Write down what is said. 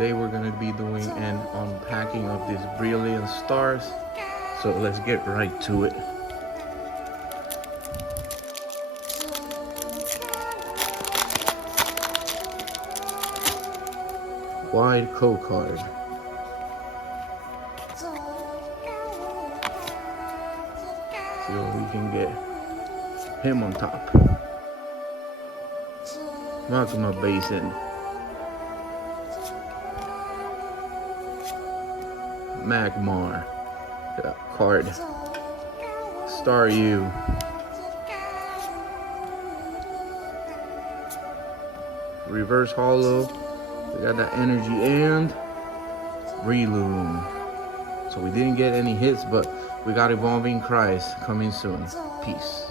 today we're going to be doing an unpacking of these brilliant stars. So let's get right to it. Wide code card. See what we can get him on top. Magma Basin. Magmar. That card. Staryu. Reverse Holo. We got that energy and Breloom. So we didn't get any hits, but we got Evolving Christ coming soon. Peace.